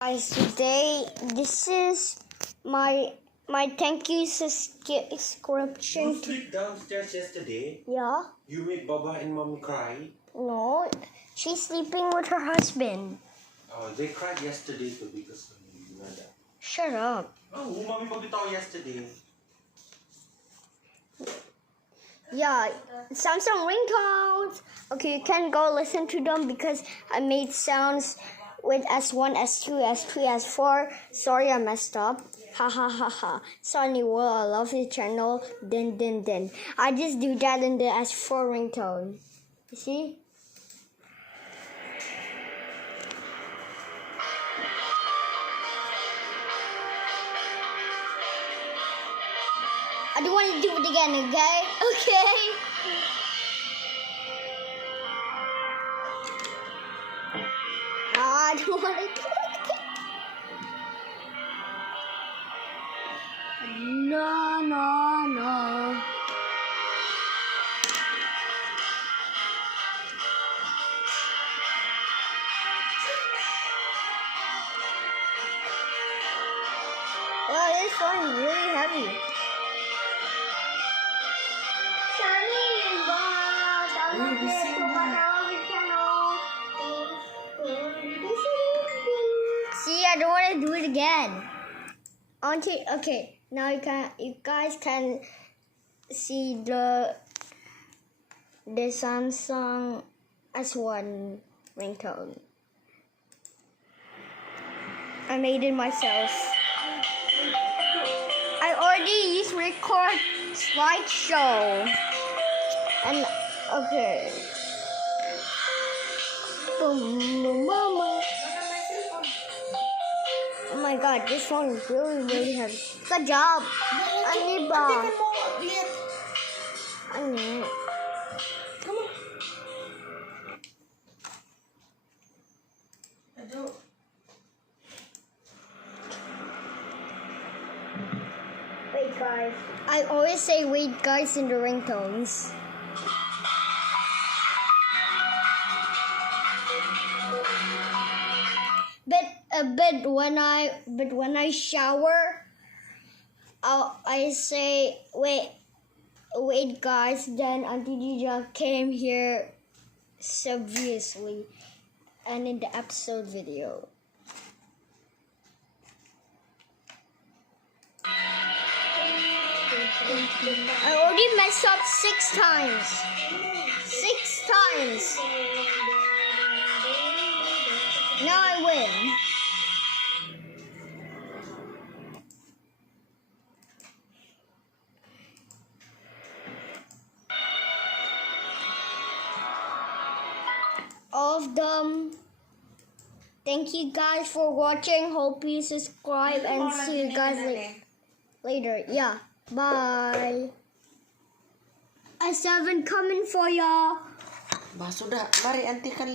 Guys, today this is my thank you subscription. You sleep downstairs yesterday. Yeah. You made Baba and Mommy cry. No, she's sleeping with her husband. Oh, they cried yesterday too because you know that. Shut up. Oh, Mommy magbitaw yesterday. Yeah, Samsung ringtones. Okay, you can go listen to them because I made sounds with S1, S2, S3, S4. Sorry, I messed up. Ha ha ha ha. Sonny Will, I love your channel. Din. I just do that in the S4 ringtone. You see? I don't want to do it again, okay? Okay. I don't want to do it again. No. Well, this one is really heavy. See, I don't want to do it again. Okay, now you guys can see the Samsung S1 ringtone. I made it myself. I already used record slideshow. And okay. Boom, mama. Oh my god, this phone is really heavy. Good job. Ani ba? Ani. Come on. Wait, guys. I always say wait, guys, in the ringtones. But when I shower, I say wait, guys. Then Auntie Gija came here obviously, and in the episode video. I already messed up 6 times. 6 times. Now I win. All of them. Thank you guys for watching. Hope you subscribe and see you guys later. Yeah. Bye. S7 coming for y'all. Bah, sudah. Mari, Auntie kan